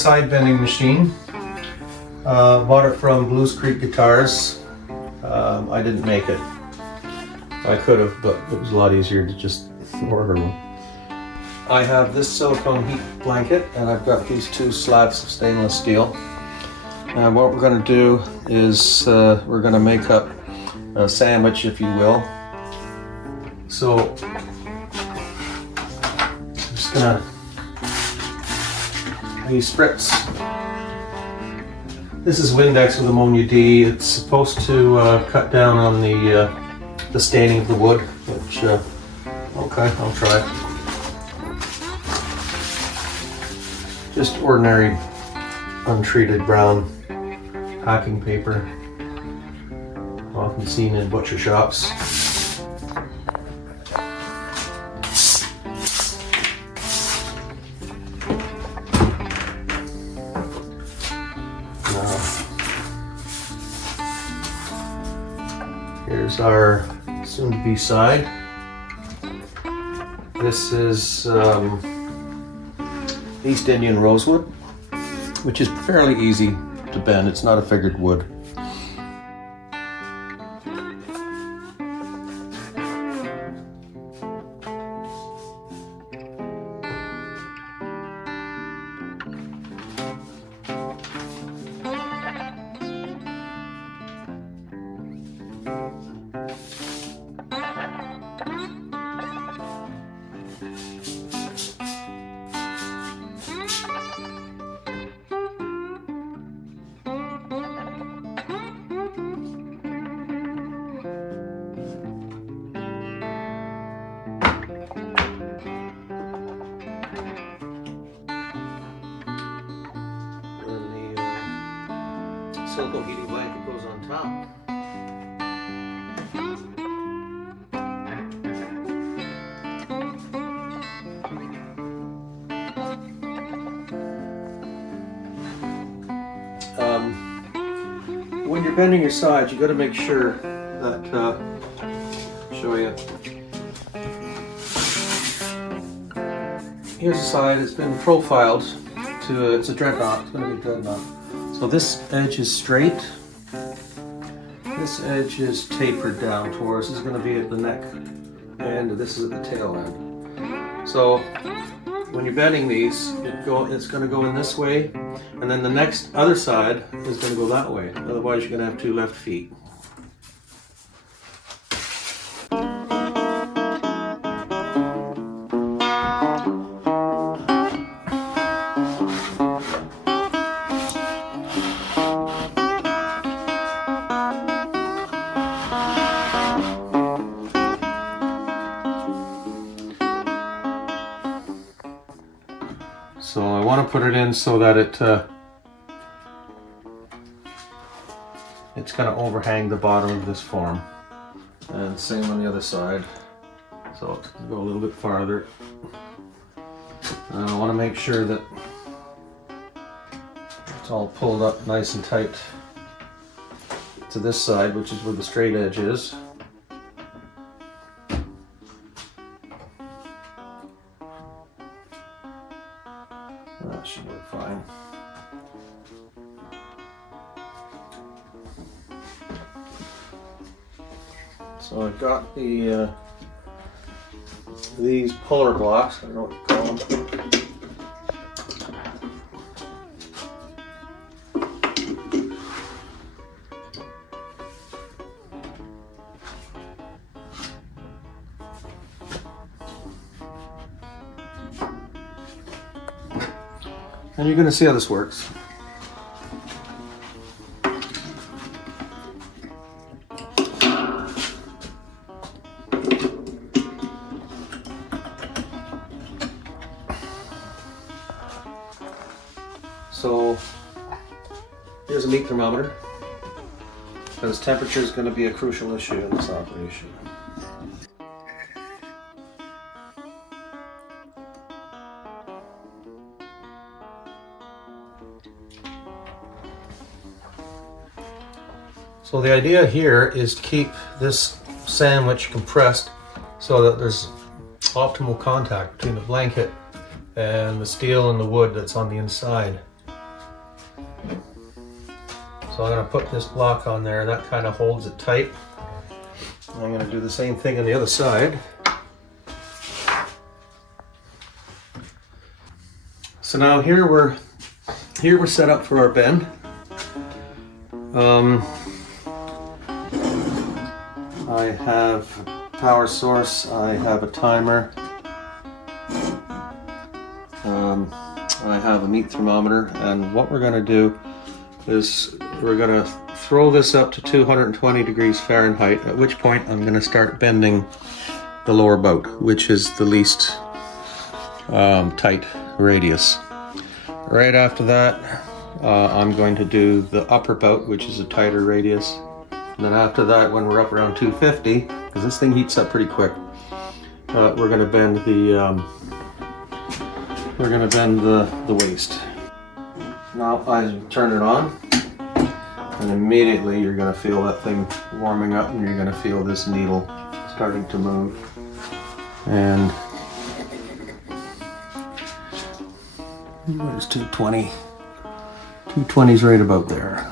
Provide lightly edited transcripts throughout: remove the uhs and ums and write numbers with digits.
side bending machine. Bought it from Blues Creek Guitars. I didn't make it. I could have, but it was a lot easier to just order them. I have this silicone heat blanket, and I've got these two slats of stainless steel. And what we're going to do is we're going to make up a sandwich, if you will. So I'm just going to use spritz. This is Windex with ammonia D. It's supposed to cut down on the staining of the wood, which, okay, I'll try. Just ordinary untreated brown packing paper, often seen in butcher shops. Here's our soon-to-be side. This is East Indian rosewood, which is fairly easy to bend. It's not a figured wood. Silicone heating blanket goes on top. When you're bending your sides, you got to make sure that show you. Here's the side. It's been profiled to it's a dreadnought. It's going to be a dreadnought. So this edge is straight, this edge is tapered down towards, this is going to be at the neck end, this is at the tail end. So when you're bending these, it's going to go in this way, and then the next other side is going to go that way, otherwise you're going to have two left feet. So I want to put it in so that it's going to overhang the bottom of this form, and same on the other side. So it's going to go a little bit farther. And I want to make sure that it's all pulled up nice and tight to this side, which is where the straight edge is. That should work fine. So I've got these puller blocks, I don't know what you call them. And you're going to see how this works. So here's a meat thermometer, because temperature is going to be a crucial issue in this operation. So the idea here is to keep this sandwich compressed so that there's optimal contact between the blanket and the steel and the wood that's on the inside. So I'm going to put this block on there, that kind of holds it tight. I'm going to do the same thing on the other side. So now here we're set up for our bend. I have power source, I have a timer, I have a meat thermometer, and what we're going to do is we're going to throw this up to 220 degrees Fahrenheit, at which point I'm going to start bending the lower bout, which is the least tight radius. Right after that, I'm going to do the upper bout, which is a tighter radius. And then after that, when we're up around 250, because this thing heats up pretty quick, we're going to bend the waist. Now I turn it on, and immediately you're going to feel that thing warming up, and you're going to feel this needle starting to move. And there's 220. 220's right about there.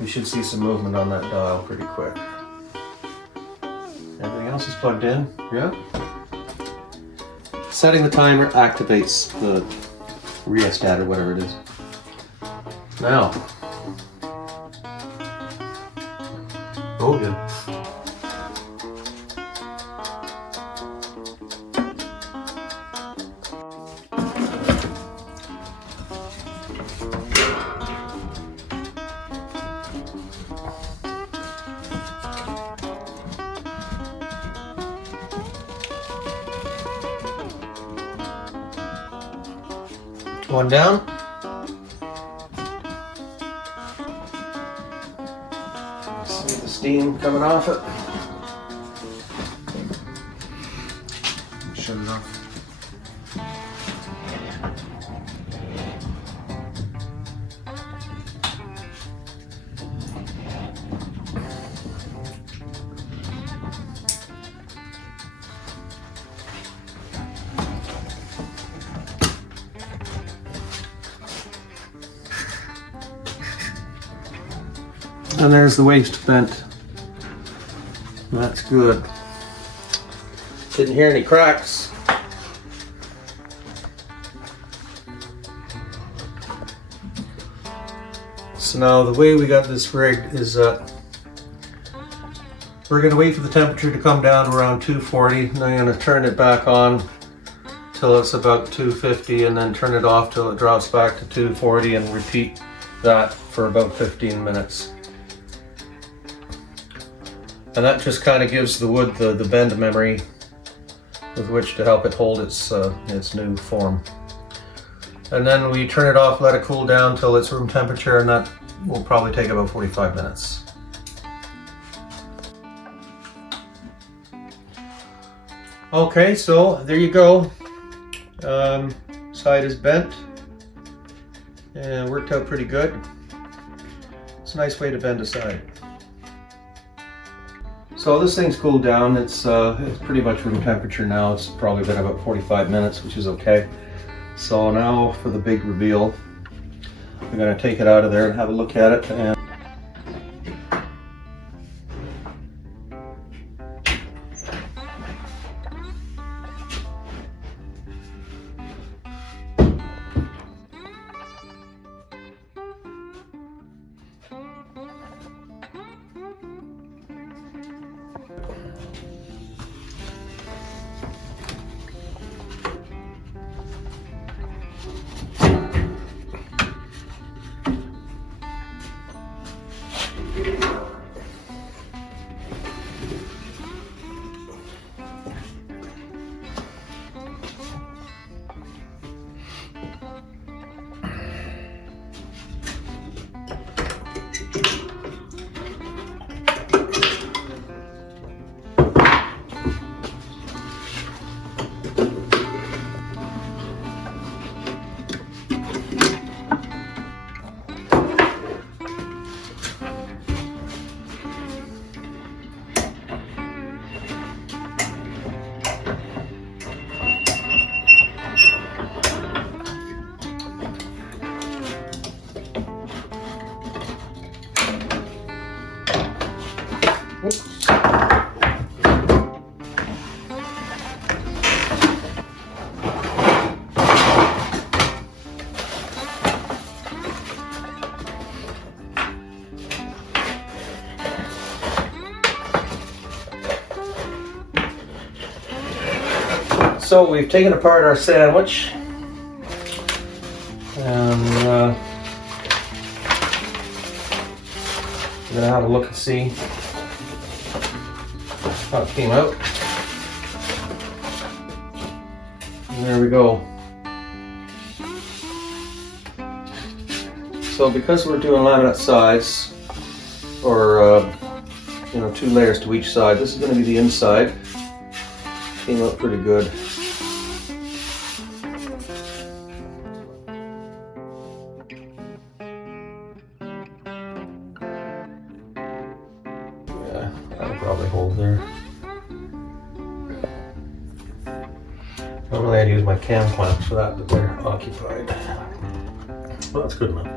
You should see some movement on that dial pretty quick. Everything else is plugged in. Yeah. Setting the timer activates the rheostat or whatever it is. Now. Oh, good. One down. See the steam coming off it. Shut it off. And there's the waist bent. That's good. Didn't hear any cracks. So now the way we got this rigged is we're going to wait for the temperature to come down to around 240, and I'm going to turn it back on till it's about 250, and then turn it off till it drops back to 240, and repeat that for about 15 minutes. And that just kind of gives the wood the bend memory with which to help it hold its new form. And then we turn it off, let it cool down till it's room temperature, and that will probably take about 45 minutes. Okay, so there you go. Side is bent and worked out pretty good. It's a nice way to bend a side. So this thing's cooled down. It's pretty much room temperature now. It's probably been about 45 minutes, which is okay. So now for the big reveal, we're going to take it out of there and have a look at it. And So we've taken apart our sandwich, and we're gonna have a look and see how it came out. And there we go. So because we're doing laminate sides, or 2 layers to each side, this is going to be the inside. Came out pretty good. Yeah, that'll probably hold there. Normally I'd use my cam clamps for that, but they're occupied. Well, that's good enough.